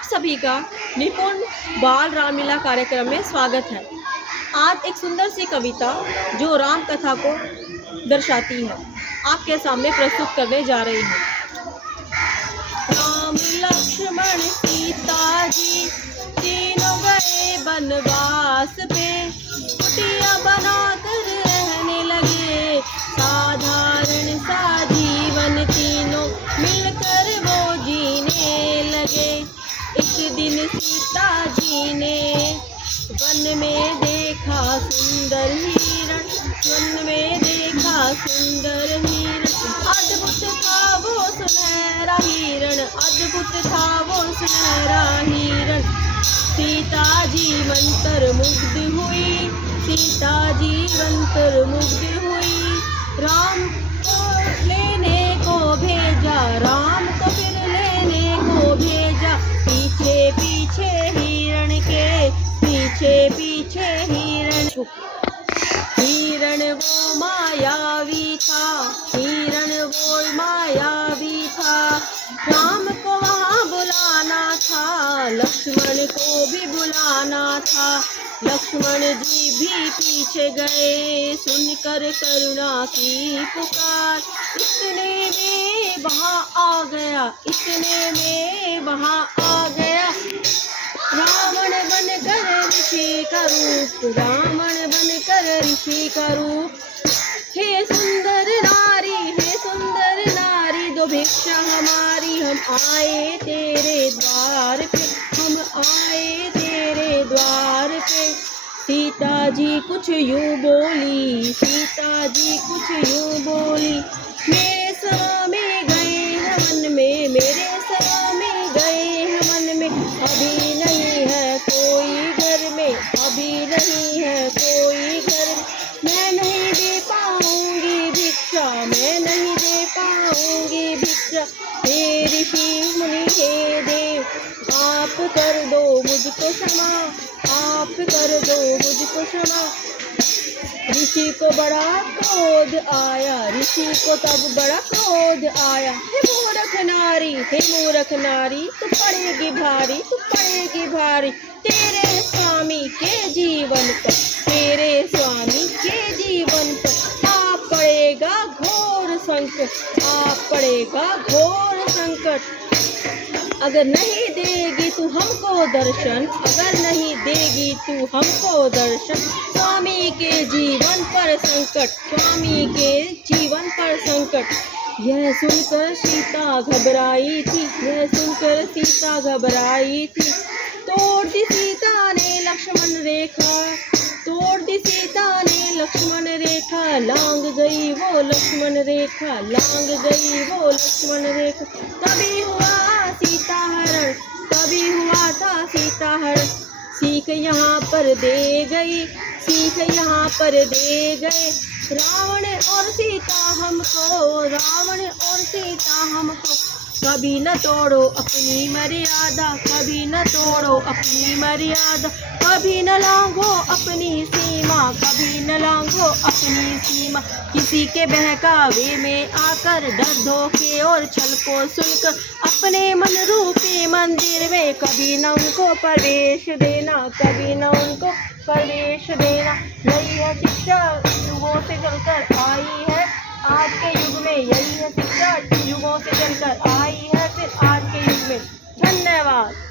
आप सभी का निपुण बाल रामलीला कार्यक्रम में स्वागत है। आज एक सुंदर सी कविता जो राम कथा को दर्शाती है आपके सामने प्रस्तुत करने जा रही हूँ। राम लक्ष्मण सीता जी तीनों गए वनवास पे, कुटिया बनाकर रहने लगे, साधारण सा जीवन तीनों मिलकर वो जीने लगे। एक दिन सीता जी ने वन में देखा सुंदर हिरण, वन में देखा सुंदर हिरण, अद्भुत था वो सुनहरा हिरण, अद्भुत था वो सुनहरा हिरण। सीता जी मंत्र मुग्ध हुई, सीता जी मंत्र मुग्ध हुई, राम को लेने को भेजा, राम को फिर लेने को भेजा, पीछे पीछे हिरण के, पीछे पीछे हिरण। हिरण वो मायावी था, हिरण वो मायावी था, राम को वहाँ बुलाना था, लक्ष्मण को भी बुलाना था। लक्ष्मण जी भी पीछे गए सुनकर करुणा की पुकार, इतने में वहाँ आ गया, इतने में वहाँ आ गया रावण बनकर ऋषि का रूप, रावण बनकर ऋषि का रूप। हे सुंदर नारी, हे सुंदर नारी, दो भिक्षा हमारी, हम आए तेरे द्वार पे, हम आए तेरे द्वार पे। सीता जी कुछ यूं बोली, सीता जी कुछ यूं बोली, मेरे स्वामी गए हैं वन में, मेरे स्वामी गए हैं वन में, अभी नहीं है कोई घर में, अभी नहीं है कोई घर में, मैं नहीं दे पाऊंगी भिक्षा, मैं नहीं दे पाऊंगी भिक्षा। हे ऋषि मुनि हे देव, आप कर दो मुझको क्षमा, आप कर दो मुझको क्षमा। ऋषि को बड़ा क्रोध आया, ऋषि को तब बड़ा क्रोध आया, हे मूर्ख नारी, हे मूर्ख नारी, तू पड़ेगी भारी, तू पड़ेगी भारी, तेरे स्वामी के जीवन पर, तेरे स्वामी के जीवन पर आ पड़ेगा घोर संकट, आ पड़ेगा घोर संकट। अगर नहीं देगी तू हमको दर्शन, अगर नहीं देगी तू हमको दर्शन, स्वामी के जीवन पर संकट, स्वामी के जीवन पर संकट। यह सुनकर सीता घबराई थी, यह सुनकर सीता घबराई थी, तोड़ दी सीता ने लक्ष्मण रेखा, तोड़ दी सीता ने लक्ष्मण रेखा, लांग गई वो लक्ष्मण रेखा, लांग गई वो लक्ष्मण रेखा। तभी हुआ सीता हरण, तभी हुआ था सीता हरण, सीख यहाँ पर दे गई, सीख यहाँ पर दे गए, रावण और सीता हमको, रावण और सीता हमको। कभी न तोड़ो अपनी मर्यादा, कभी न तोड़ो अपनी मर्यादा, कभी न लांघो अपनी सीमा, कभी न लांघो अपनी सीमा। किसी के बहकावे में आकर डर धोखे और छल को सुनकर अपने मन रूपी मंदिर में कभी न उनको प्रवेश देना, कभी न उनको प्रवेश देना। यही है शिक्षा युगों से चलकर आई है, आज के युग में यही है शिक्षा युगों से चलकर आई है, फिर आज के युग में। धन्यवाद।